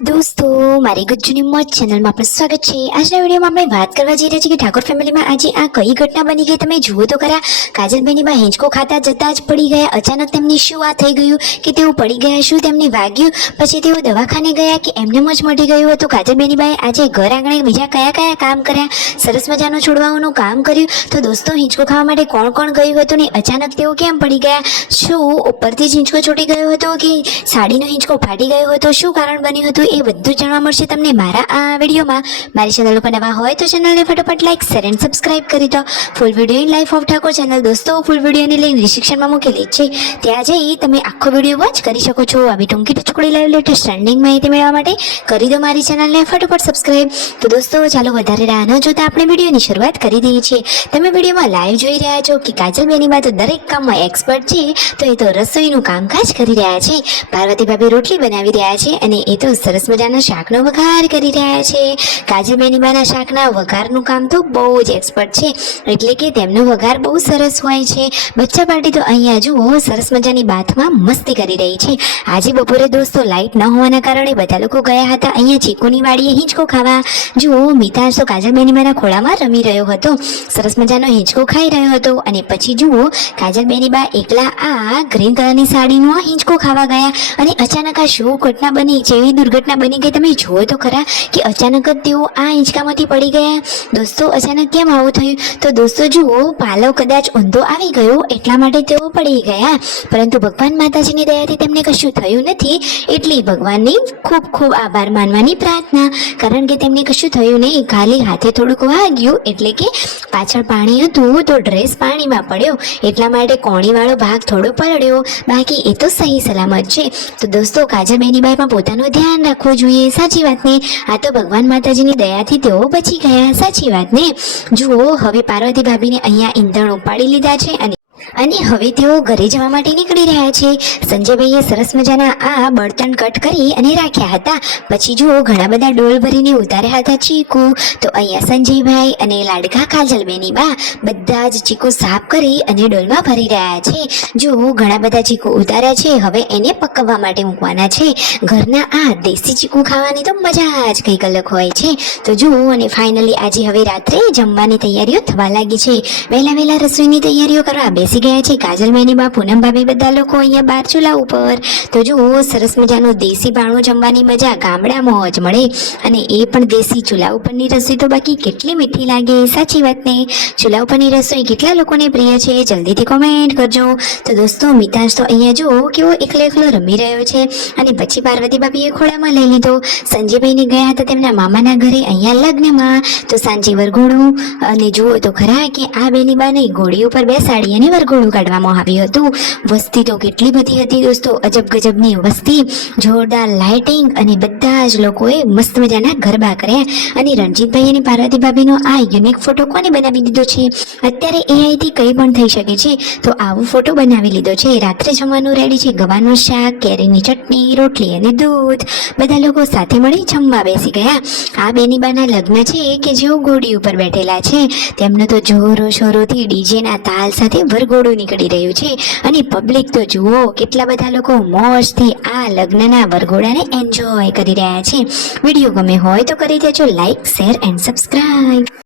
દોસ્તો, મારી ગુજ્જુની મોજ ચેનલમાં આપનું સ્વાગત છે। આજના વિડીયોમાં આપણે વાત કરવા જઈ રહ્યા છીએ કે ઠાકોર ફેમિલીમાં આજે આ કઈ ઘટના બની ગઈ તમે જુઓ તો ખરા। કાજલબેનીમાં હિંચકો ખાતા જતા જ પડી ગયા। અચાનક તેમની શું આ થઈ ગયું કે તેઓ પડી ગયા, શું તેમને વાગ્યું, પછી તેઓ દવાખાને ગયા કે એમને જ મટી ગયું હતું। કાજલબેનીબાએ આજે ઘર આંગણે બીજા કયા કયા કામ કર્યા, સરસ મજાનું છોડવાનું કામ કર્યું। તો દોસ્તો, હિંચકો ખાવા માટે કોણ કોણ ગયું હતું ને અચાનક તેઓ કેમ પડી ગયા? શું ઉપરથી જ હિંચકો છૂટી ગયો હતો કે સાડીનો હિંચકો ફાટી ગયો હતો? શું કારણ બન્યું હતું એ બધું જાણવા મળશે તમને મારા આ વિડીયોમાં। મારી ચેનલ ઉપર નવા હોય તો ચેનલને ફટાફટ લાઈક, શેર એન્ડ સબસ્ક્રાઇબ કરી દો। Full video in life of Thakor channel દોસ્તો ફૂલ વિડીયોની લિંક ડિસ્ક્રિપ્શનમાં મૂકેલી છે, ત્યાં જઈ તમે આખો વિડીયો વોચ કરી શકો છો। આવી ટૂંકી ટુકડી લાઈવ લેટેસ્ટ ટ્રેન્ડિંગ માહિતી મેળવવા માટે કરી દો મારી ચેનલને ફટાફટ સબસ્ક્રાઇબ। તો દોસ્તો, ચાલો વધારે રાહ ન જોતા આપણે વિડીયોની શરૂઆત કરી દઈએ છીએ। તમે વિડીયોમાં લાઈવ જોઈ રહ્યા છો કે કાજલબેનીબા તો દરેક કામમાં એક્સપર્ટ છે, તો એ તો રસોઈનું કામકાજ કરી રહ્યા છે। પાર્વતી ભાભી રોટલી બનાવી રહ્યા છે અને એ તો સરસ મજાના શાકનો વઘાર કરી રહ્યા છે। કાજલબેનીબાના શાકના વઘારનું કામ તો બહુ જ એક્સપર્ટ છે, એટલે કે તેમનો વઘાર બહુ સરસ હોય છે। બચ્ચા પાર્ટી તો અહીંયા જુઓ સરસ મજાની બાથમાં મસ્તી કરી રહી છે। આજે બપોરે દોસ્તો લાઇટ ન હોવાના કારણે બધા લોકો ગયા હતા અહીંયા ચીકુની વાડીએ હિંચકો ખાવા। જુઓ, મિતાજ તો કાજલબેનીબાના ખોળામાં રમી રહ્યો હતો, સરસ મજાનો હિંચકો ખાઈ રહ્યો હતો। અને પછી જુઓ, કાજલબેનીબા એકલા આ ગ્રીન કલરની સાડીનો હિંચકો ખાવા ગયા અને અચાનક આ શું ઘટના બની, જેવી દુર્ઘટના બની ગઈ તમે જુઓ તો ખરા કે અચાનક જ તેઓ આ હિંચકામાંથી પડી ગયા। દોસ્તો, અચાનક કેમ આવું થયું? તો દોસ્તો જુઓ, પાલવ કદાચ ઊંધો આવી ગયો એટલા માટે તેઓ પડી ગયા, પરંતુ ભગવાન માતાજીની દયાથી તેમને કશું થયું નથી, એટલે ભગવાનની ખૂબ ખૂબ આભાર માનવાની પ્રાર્થના, કારણ કે તેમને કશું થયું નહીં, ખાલી હાથે થોડુંક વાગ્યું, એટલે કે પાછળ પાણી હતું તો ડ્રેસ પાણીમાં પડ્યો એટલા માટે કોણીવાળો ભાગ થોડો પલળ્યો, બાકી એ તો સહી સલામત છે। તો દોસ્તો, કાજલબેનીબાએ પણ પોતાનું ધ્યાન રાખવું જોઈએ, સાચી વાત ને? આ તો ભગવાન માતાજીની દયાથી તેઓ બચી ગયા, સાચી વાત ને? જુઓ, હવે પાર્વતી ભાભીને અહીંયા ઈંધણ ઉપાડી લીધા છે અને હવે તેઓ ઘરે જવા માટે નીકળી રહ્યા છે। સંજયભાઈએ સરસ મજાના આ બળતણ કટ કરી અને રાખ્યા હતા। પછી જુઓ, ઘણા બધા ડોલ ભરીને ઉતાર્યા હતા ચીકુ। તો અહીંયા સંજયભાઈ અને લાડકા કાજલબેનીબા બધા જ ચીકુ સાફ કરી અને ડોલમાં ભરી રહ્યા છે। જુઓ, ઘણા બધા ચીકુ ઉતાર્યા છે, હવે એને પકવવા માટે મૂકવાના છે। ઘરના આ દેશી ચીકુ ખાવાની તો મજા જ કંઈક અલગ હોય છે। તો જુઓ, અને ફાઇનલી આજે હવે રાત્રે જમવાની તૈયારીઓ થવા લાગી છે। વહેલા વહેલા રસોઈની તૈયારીઓ કરવા બેસી ગયા છે કાજલબેનીબા, પૂનમ ભાભી, બધા લોકો અહીંયા બાર ચૂલા ઉપર। તો જુઓ, સરસ મજાનું દેશી ભાણું જમવાની મજા ગામડામાં જ મળે, અને એ પણ દેશી ચૂલા ઉપરની રસોઈ તો બાકી કેટલી મીઠી લાગે, સાચી વાત ને? ચૂલા ઉપરની રસોઈ કેટલા લોકોને પ્રિય છે જલ્દીથી કોમેન્ટ કરજો। તો દોસ્તો, મિતાજ તો અહીંયા જુઓ કેવો એકલો એકલો રમી રહ્યો છે, અને પછી પાર્વતી ભાભીએ ખોળામાં લઈ લીધો। સંજયભાઈને ગયા હતા તેમના મામાના ઘરે અહીંયા લગ્નમાં, તો સાંજે વરઘોડું, અને જુઓ તો ખરા કે આ બેનીબાને ઘોડી ઉપર બેસાડી અને વરઘોડું કાઢવામાં આવ્યું હતું। વસ્તી તો કેટલી બધી હતી દોસ્તો, અજબ ગજબની વસ્તી, જોરદાર લાઇટિંગ, અને બધા જ લોકોએ મસ્ત મજાના ગરબા કર્યા। અને રણજીતભાઈ અને પાર્વતી ભાભીનો આ યુનિક ફોટો કોને બનાવી દીધો છે? અત્યારે AI થી કંઈ પણ થઈ શકે છે, તો આવો ફોટો બનાવી લીધો છે। રાત્રે જમવાનું રેડી છે, ગવાનું શાક, કેરીની ચટણી, રોટલી અને દૂધ, બધા લોકો સાથે મળી જમવા બેસી ગયા। આ બેનીબાના લગ્ન છે કે જેઓ ઘોડી ઉપર બેઠેલા છે, તેમનો તો જોરો શોરોથી ડીજેના તાલ સાથે વરઘોડું નીકળી રહ્યું છે, અને પબ્લિક તો જુઓ કેટલા બધા લોકો મોજથી આ લગ્નના વરઘોડાને એન્જોય કરી રહ્યા છે। વિડીયો ગમે હોય તો કરી દેજો લાઈક, શેર એન્ડ સબસ્ક્રાઇબ।